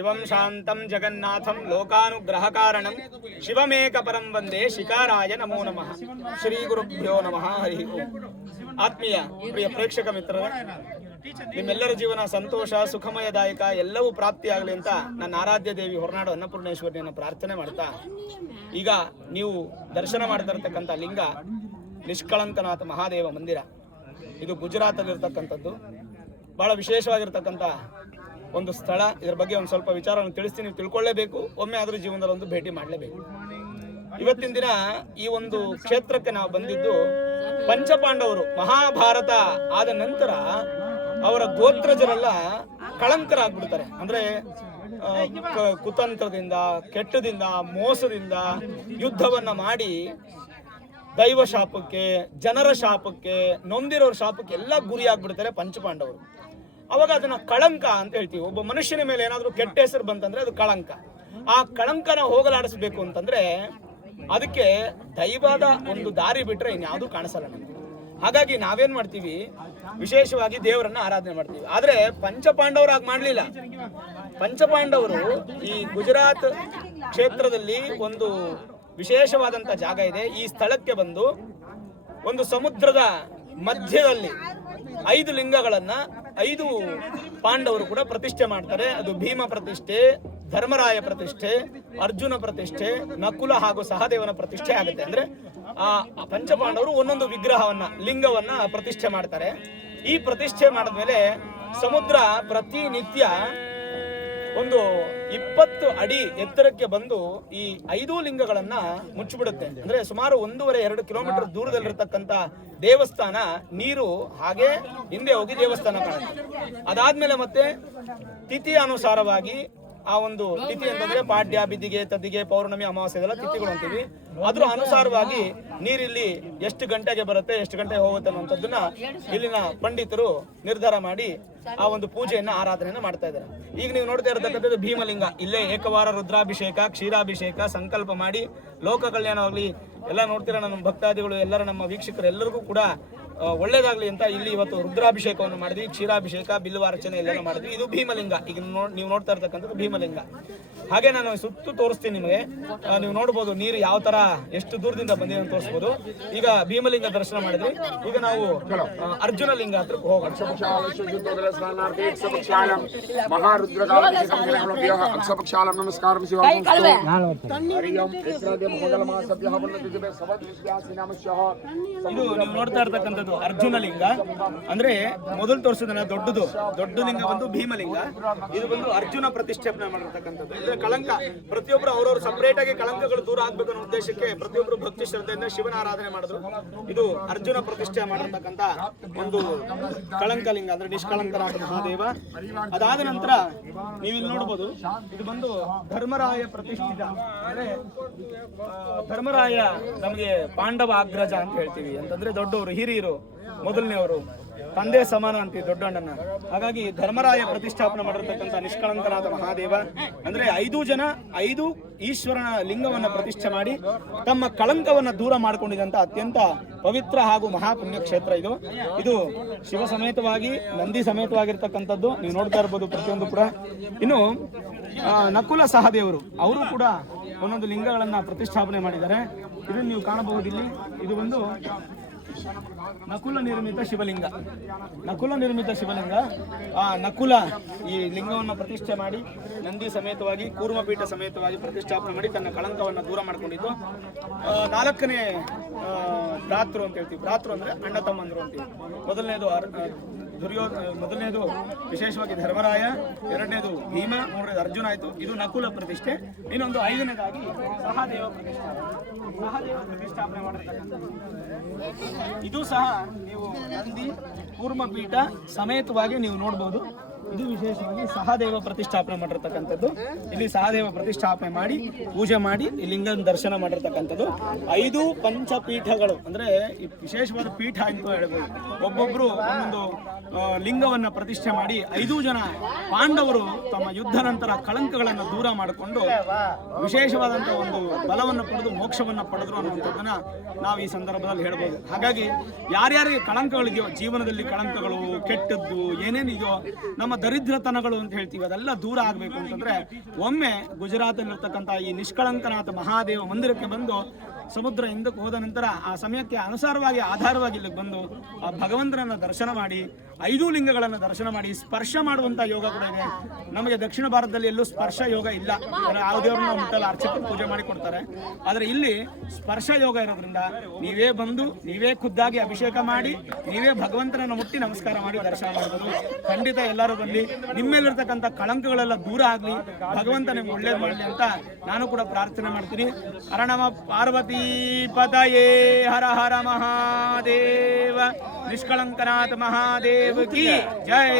ಶಿವಂ ಶಾಂತಂ ಜಗನ್ನಾಥಂ ಲೋಕಾನುಗ್ರಹಕಾರಣಂ ಶಿವಮೇಕಪರಂ ವಂದೇ ಶಿಕಾರಾಯ ನಮೋ ನಮಃ. ಶ್ರೀ ಗುರುಭ್ಯೋ ನಮಃ. ಹರಿ ಓಂ. ಆತ್ಮೀಯ ಪ್ರಿಯ ಪ್ರೇಕ್ಷಕ ಮಿತ್ರರೇ, ನಿಮ್ಮೆಲ್ಲರ ಜೀವನ ಸಂತೋಷ ಸುಖಮಯದಾಯಕ ಎಲ್ಲವೂ ಪ್ರಾಪ್ತಿಯಾಗಲಿ ಅಂತ ನನ್ನ ಆರಾಧ್ಯ ದೇವಿ ಹೊರನಾಡು ಅನ್ನಪೂರ್ಣೇಶ್ವರಿಯನ್ನು ಪ್ರಾರ್ಥನೆ ಮಾಡ್ತಾ, ಈಗ ನೀವು ದರ್ಶನ ಮಾಡ್ತಾ ಇರತಕ್ಕಂಥ ಲಿಂಗ ನಿಷ್ಕಳಂಕನಾಥ ಮಹಾದೇವ ಮಂದಿರ. ಇದು ಗುಜರಾತಲ್ಲಿರ್ತಕ್ಕಂಥದ್ದು. ಬಹಳ ವಿಶೇಷವಾಗಿರ್ತಕ್ಕಂಥ ಒಂದು ಸ್ಥಳ. ಇದರ ಬಗ್ಗೆ ಒಂದು ಸ್ವಲ್ಪ ವಿಚಾರವನ್ನು ತಿಳಿಸ್ತೀನಿ, ನೀವು ತಿಳ್ಕೊಳ್ಳೇಬೇಕು. ಒಮ್ಮೆ ಆದರೂ ಜೀವನದಲ್ಲಿ ಒಂದು ಭೇಟಿ ಮಾಡಲೇಬೇಕು. ಇವತ್ತಿನ ದಿನ ಈ ಒಂದು ಕ್ಷೇತ್ರಕ್ಕೆ ನಾವು ಬಂದಿದ್ದು, ಪಂಚಪಾಂಡವರು ಮಹಾಭಾರತ ಆದ ನಂತರ ಅವರ ಗೋತ್ರಜರೆಲ್ಲ ಕಳಂಕರಾಗ್ಬಿಡ್ತಾರೆ. ಅಂದ್ರೆ ಕುತಂತ್ರದಿಂದ, ಕೆಟ್ಟದಿಂದ, ಮೋಸದಿಂದ ಯುದ್ಧವನ್ನ ಮಾಡಿ ದೈವ ಶಾಪಕ್ಕೆ, ಜನರ ಶಾಪಕ್ಕೆ, ನೊಂದಿರೋರ ಶಾಪಕ್ಕೆ ಎಲ್ಲ ಗುರಿಯಾಗ್ಬಿಡ್ತಾರೆ ಪಂಚಪಾಂಡವರು. ಅವಾಗ ಅದನ್ನ ಕಳಂಕ ಅಂತ ಹೇಳ್ತೀವಿ. ಒಬ್ಬ ಮನುಷ್ಯನ ಮೇಲೆ ಏನಾದರೂ ಕೆಟ್ಟ ಹೆಸರು ಬಂತಂದ್ರೆ ಅದು ಕಳಂಕ. ಆ ಕಳಂಕನ ಹೋಗಲಾಡಿಸ್ಬೇಕು ಅಂತಂದ್ರೆ ಅದಕ್ಕೆ ದೈವದ ಒಂದು ದಾರಿ ಬಿಟ್ರೆ ಇನ್ಯಾವುದೂ ಕಾಣಿಸಲ್ಲ ನಮ್ಗೆ. ಹಾಗಾಗಿ ನಾವೇನ್ ಮಾಡ್ತೀವಿ, ವಿಶೇಷವಾಗಿ ದೇವರನ್ನ ಆರಾಧನೆ ಮಾಡ್ತೀವಿ. ಆದ್ರೆ ಪಂಚಪಾಂಡವರು ಆಗ ಮಾಡ್ಲಿಲ್ಲ. ಪಂಚಪಾಂಡವರು ಈ ಗುಜರಾತ್ ಕ್ಷೇತ್ರದಲ್ಲಿ ಒಂದು ವಿಶೇಷವಾದಂತ ಜಾಗ ಇದೆ. ಈ ಸ್ಥಳಕ್ಕೆ ಬಂದು ಒಂದು ಸಮುದ್ರದ ಮಧ್ಯದಲ್ಲಿ 5 ಲಿಂಗಗಳನ್ನ 5 ಪಾಂಡವರು ಕೂಡ ಪ್ರತಿಷ್ಠೆ ಮಾಡ್ತಾರೆ. ಅದು ಭೀಮ ಪ್ರತಿಷ್ಠೆ, ಧರ್ಮರಾಯ ಪ್ರತಿಷ್ಠೆ, ಅರ್ಜುನ ಪ್ರತಿಷ್ಠೆ, ನಕುಲ ಹಾಗೂ ಸಹದೇವನ ಪ್ರತಿಷ್ಠೆ ಆಗುತ್ತೆ. ಅಂದ್ರೆ ಆ ಪಂಚಪಾಂಡವರು ಒಂದೊಂದು ವಿಗ್ರಹವನ್ನ, ಲಿಂಗವನ್ನ ಪ್ರತಿಷ್ಠೆ ಮಾಡ್ತಾರೆ. ಈ ಪ್ರತಿಷ್ಠೆ ಮಾಡಿದ್ಮೇಲೆ ಸಮುದ್ರ ಪ್ರತಿನಿತ್ಯ ಒಂದು 20 ಅಡಿ ಎತ್ತರಕ್ಕೆ ಬಂದು ಈ 5 ಲಿಂಗಗಳನ್ನ ಮುಚ್ಚಿಬಿಡುತ್ತೆ. ಅಂದ್ರೆ ಸುಮಾರು 1.5-2 ಕಿಲೋಮೀಟರ್ ದೂರದಲ್ಲಿರ್ತಕ್ಕಂಥ ದೇವಸ್ಥಾನ ನೀರು ಹಾಗೆ ಹಿಂದೆ ಹೋಗಿ ದೇವಸ್ಥಾನ ಕಾಣುತ್ತೆ. ಅದಾದ್ಮೇಲೆ ಮತ್ತೆ ತಿಥಿ ಅನುಸಾರವಾಗಿ, ಆ ಒಂದು ತಿಥಿ ಅಂತಂದ್ರೆ ಪಾಡ್ಯ, ಬಿದಿಗೆ, ತದಿಗೆ, ಪೌರ್ಣಮಿ, ಅಮಾವಾಸ್ಯೆ ಇದೆಲ್ಲ ತಿಥಿಗಳು ಅಂತೀವಿ. ಅದ್ರ ಅನುಸಾರವಾಗಿ ನೀರಿಲ್ಲಿ ಎಷ್ಟು ಗಂಟೆಗೆ ಬರುತ್ತೆ, ಎಷ್ಟು ಗಂಟೆಗೆ ಹೋಗುತ್ತೆ ಅನ್ನೋಂಥದ್ದನ್ನ ಇಲ್ಲಿನ ಪಂಡಿತರು ನಿರ್ಧಾರ ಮಾಡಿ ಆ ಒಂದು ಪೂಜೆಯನ್ನ, ಆರಾಧನೆಯನ್ನ ಮಾಡ್ತಾ ಇದ್ದಾರೆ. ಈಗ ನೀವು ನೋಡ್ತಾ ಇರತಕ್ಕಂಥದ್ದು ಭೀಮಲಿಂಗ. ಇಲ್ಲೇ ಏಕವಾರ ರುದ್ರಾಭಿಷೇಕ, ಕ್ಷೀರಾಭಿಷೇಕ ಸಂಕಲ್ಪ ಮಾಡಿ ಲೋಕ ಕಲ್ಯಾಣವಾಗಲಿ ಎಲ್ಲ ನೋಡ್ತೀರಾ ನಮ್ಮ ಭಕ್ತಾದಿಗಳು, ಎಲ್ಲರ ನಮ್ಮ ವೀಕ್ಷಕರು ಎಲ್ಲರಿಗೂ ಕೂಡ ಒಳ್ಳೇದಾಗ್ಲಿ ಅಂತ ಇಲ್ಲಿ ಇವತ್ತು ರುದ್ರಾಭಿಷೇಕವನ್ನು ಮಾಡಿದ್ವಿ, ಕ್ಷೀರಾಭಿಷೇಕ, ಬಿಲ್ವಾರ್ಚನೆ ಎಲ್ಲೆಲ್ಲ ಮಾಡಿದ್ವಿ. ಇದು ಭೀಮಲಿಂಗ. ಈಗ ನೀವು ನೋಡ್ತಾ ಇರ್ತಕ್ಕಂಥದ್ದು ಭೀಮಲಿಂಗ. ಹಾಗೆ ನಾನು ಸುತ್ತು ತೋರಿಸ್ತೀನಿ ನಿಮಗೆ. ನೀವು ನೋಡ್ಬೋದು ನೀರು ಯಾವ ತರ, ಎಷ್ಟು ದೂರದಿಂದ ಬಂದಿದೆ ಅಂತ ತೋರಿಸ್ಬೋದು. ಈಗ ಭೀಮಲಿಂಗ ದರ್ಶನ ಮಾಡಿದ್ವಿ. ಈಗ ನಾವು ಅರ್ಜುನ ಲಿಂಗ ಹತ್ರ ಹೋಗೋಣ. ಇದು ನೀವು ನೋಡ್ತಾ ಇರ್ತಕ್ಕಂಥದ್ದು ಅರ್ಜುನ ಲಿಂಗ. ಅಂದ್ರೆ ಮೊದಲು ತೋರಿಸಿದ ದೊಡ್ಡ ಲಿಂಗ ಬಂದು ಭೀಮಲಿಂಗ. ಇದು ಬಂದು ಅರ್ಜುನ ಪ್ರತಿಷ್ಠಾಪನೆ ಮಾಡಿರ್ತಕ್ಕಂಥದ್ದು. ಅಂದ್ರೆ ಕಳಂಕ, ಪ್ರತಿಯೊಬ್ಬರು ಅವ್ರವ್ರು ಸಪರೇಟ್ ಆಗಿ ಕಳಂಕಗಳು ದೂರ ಆಗ್ಬೇಕು ಅನ್ನೋ ಉದ್ದೇಶಕ್ಕೆ ಪ್ರತಿಯೊಬ್ಬರು ಭಕ್ತಿ ಶ್ರದ್ಧೆಯಿಂದ ಶಿವನ ಆರಾಧನೆ ಮಾಡಿದ್ರು. ಇದು ಅರ್ಜುನ ಪ್ರತಿಷ್ಠೆ ಮಾಡಿರ್ತಕ್ಕಂಥ ಒಂದು ಕಳಂಕ ಲಿಂಗ, ಅಂದ್ರೆ ನಿಷ್ಕಳಂಕನಾಥ ಮಹಾದೇವ. ಅದಾದ ನಂತರ ನೀವಿಲ್ಲಿ ನೋಡ್ಬೋದು, ಇದು ಬಂದು ಧರ್ಮರಾಯ ಪ್ರತಿಷ್ಠಿತ. ಅಂದ್ರೆ ಧರ್ಮರಾಯ ನಮಗೆ ಪಾಂಡವ ಅಗ್ರಜ ಅಂತ ಹೇಳ್ತೀವಿ. ಅಂತಂದ್ರೆ ದೊಡ್ಡವರು, ಹಿರಿಯರು, ಮೊದಲನೇವರು, ತಂದೆ ಸಮಾನ ಅಂತೀವಿ ದೊಡ್ಡಣ್ಣನ. ಹಾಗಾಗಿ ಧರ್ಮರಾಯ ಪ್ರತಿಷ್ಠಾಪನೆ ಮಾಡಿರ್ತಕ್ಕಂಥ ನಿಷ್ಕಳಂಕನಾಥ ಮಹಾದೇವ. ಅಂದ್ರೆ 5 ಜನ 5 ಈಶ್ವರನ ಲಿಂಗವನ್ನ ಪ್ರತಿಷ್ಠೆ ಮಾಡಿ ತಮ್ಮ ಕಳಂಕವನ್ನ ದೂರ ಮಾಡಿಕೊಂಡಿದಂತ ಅತ್ಯಂತ ಪವಿತ್ರ ಹಾಗೂ ಮಹಾಪುಣ್ಯ ಕ್ಷೇತ್ರ ಇದು. ಇದು ಶಿವ ಸಮೇತವಾಗಿ, ನಂದಿ ಸಮೇತವಾಗಿರ್ತಕ್ಕಂಥದ್ದು. ನೀವು ನೋಡ್ತಾ ಇರ್ಬೋದು ಪ್ರತಿಯೊಂದು ಕೂಡ. ಇನ್ನು ನಕುಲ ಸಹದೇವರು ಅವರು ಕೂಡ ಒಂದೊಂದು ಲಿಂಗಗಳನ್ನ ಪ್ರತಿಷ್ಠಾಪನೆ ಮಾಡಿದ್ದಾರೆ. ಇದನ್ನು ನೀವು ಕಾಣಬಹುದು ಇಲ್ಲಿ. ಇದು ಒಂದು ನಕುಲ ನಿರ್ಮಿತ ಶಿವಲಿಂಗ. ಆ ನಕುಲ ಈ ಲಿಂಗವನ್ನು ಪ್ರತಿಷ್ಠೆ ಮಾಡಿ ನಂದಿ ಸಮೇತವಾಗಿ, ಕೂರ್ಮಪೀಠ ಸಮೇತವಾಗಿ ಪ್ರತಿಷ್ಠಾಪನೆ ಮಾಡಿ ತನ್ನ ಕಳಂಕವನ್ನು ದೂರ ಮಾಡಿಕೊಂಡಿದ್ದು. 4ನೇ ಭ್ರಾತೃ ಅಂತ ಹೇಳ್ತೀವಿ. ಭ್ರಾತೃ ಅಂದ್ರೆ ಅಣ್ಣ ತಮ್ಮಂದ್ರು ಅಂತೀವಿ. ಮೊದಲನೇದು ವಿಶೇಷವಾಗಿ ಧರ್ಮರಾಯ, 2ನೇದು ಭೀಮ, 3ನೇದು ಅರ್ಜುನ ಆಯ್ತು. ಇದು ನಕುಲ ಪ್ರತಿಷ್ಠೆ. ಇನ್ನೊಂದು 5ನೇದಾಗಿ ಸಹದೇವ ಪ್ರತಿಷ್ಠಾಪನೆ ಮಾಡಿರ್ತಕ್ಕಂಥದ್ದು. ಇದು ಸಹ ನೀವು ನಂದಿ ಕೂರ್ಮಪೀಠ ಸಮೇತವಾಗಿ ನೀವು ನೋಡ್ಬೋದು. ಇದು ವಿಶೇಷವಾಗಿ ಸಹದೇವ ಪ್ರತಿಷ್ಠಾಪನೆ ಮಾಡಿರ್ತಕ್ಕಂಥದ್ದು. ಇಲ್ಲಿ ಸಹದೇವ ಪ್ರತಿಷ್ಠಾಪನೆ ಮಾಡಿ ಪೂಜೆ ಮಾಡಿ ಈ ಲಿಂಗನ ದರ್ಶನ ಮಾಡಿರ್ತಕ್ಕಂಥದ್ದು. 5 ಪಂಚಪೀಠಗಳು ಅಂದ್ರೆ ವಿಶೇಷವಾದ ಪೀಠ ಅಂತ ಹೇಳ್ಬೋದು. ಒಬ್ಬೊಬ್ರು ಒಂದೊಂದು ಲಿಂಗವನ್ನು ಪ್ರತಿಷ್ಠೆ ಮಾಡಿ 5 ಜನ ಪಾಂಡವರು ತಮ್ಮ ಯುದ್ಧ ನಂತರ ಕಳಂಕಗಳನ್ನು ದೂರ ಮಾಡಿಕೊಂಡು ವಿಶೇಷವಾದಂಥ ಒಂದು ಬಲವನ್ನು ಪಡೆದು ಮೋಕ್ಷವನ್ನು ಪಡೆದ್ರು ಅನ್ನುವಂಥದ್ದನ್ನು ನಾವು ಈ ಸಂದರ್ಭದಲ್ಲಿ ಹೇಳ್ಬೋದು. ಹಾಗಾಗಿ ಯಾರ್ಯಾರಿಗೆ ಕಳಂಕಗಳಿದೆಯೋ, ಜೀವನದಲ್ಲಿ ಕಳಂಕಗಳು, ಕೆಟ್ಟದ್ದು ಏನೇನಿದೆಯೋ, ನಮ್ಮ ದರಿದ್ರತನಗಳು ಅಂತ ಹೇಳ್ತೀವಿ, ಅದೆಲ್ಲ ದೂರ ಆಗಬೇಕು ಅಂತಂದರೆ ಒಮ್ಮೆ ಗುಜರಾತಲ್ಲಿರ್ತಕ್ಕಂಥ ಈ ನಿಷ್ಕಳಂಕನಾಥ ಮಹಾದೇವ ಮಂದಿರಕ್ಕೆ ಬಂದು ಸಮುದ್ರ ಹಿಂದಕ್ಕೆ ಹೋದ ನಂತರ ಆ ಸಮಯಕ್ಕೆ ಅನುಸಾರವಾಗಿ ಆಧಾರವಾಗಿ ಇಲ್ಲಿಗೆ ಬಂದು ಆ ಭಗವಂತನನ್ನು ದರ್ಶನ ಮಾಡಿ 5 ಲಿಂಗಗಳನ್ನು ದರ್ಶನ ಮಾಡಿ ಸ್ಪರ್ಶ ಮಾಡುವಂಥ ಯೋಗ ಕೂಡ ಇದೆ. ನಮಗೆ ದಕ್ಷಿಣ ಭಾರತದಲ್ಲಿ ಎಲ್ಲೂ ಸ್ಪರ್ಶ ಯೋಗ ಇಲ್ಲ. ಯಾವ ದೇವರನ್ನ ಮುಟ್ಟಲ್ಲ, ಅರ್ಚಕರು ಪೂಜೆ ಮಾಡಿ ಕೊಡ್ತಾರೆ. ಆದರೆ ಇಲ್ಲಿ ಸ್ಪರ್ಶ ಯೋಗ ಇರೋದ್ರಿಂದ ನೀವೇ ಬಂದು ನೀವೇ ಖುದ್ದಾಗಿ ಅಭಿಷೇಕ ಮಾಡಿ ನೀವೇ ಭಗವಂತನನ್ನು ಮುಟ್ಟಿ ನಮಸ್ಕಾರ ಮಾಡಿ ದರ್ಶನ ಮಾಡ್ಬೋದು. ಖಂಡಿತ ಎಲ್ಲರೂ ಬರಲಿ, ನಿಮ್ಮೇಲಿರ್ತಕ್ಕಂಥ ಕಳಂಕಗಳೆಲ್ಲ ದೂರ ಆಗಲಿ, ಭಗವಂತ ನಿಮ್ಗೆ ಒಳ್ಳೇದು ಮಾಡಲಿ ಅಂತ ನಾನು ಕೂಡ ಪ್ರಾರ್ಥನೆ ಮಾಡ್ತೀನಿ. ಹರ ನಮಃ ಪಾರ್ವತಿ ಪತಯೇ, ಹರ ಹರ ಮಹಾದೇವ, ನಿಷ್ಕಳಂಕನಾಥ ಮಹಾದೇವ ಕಿ ಜೈ.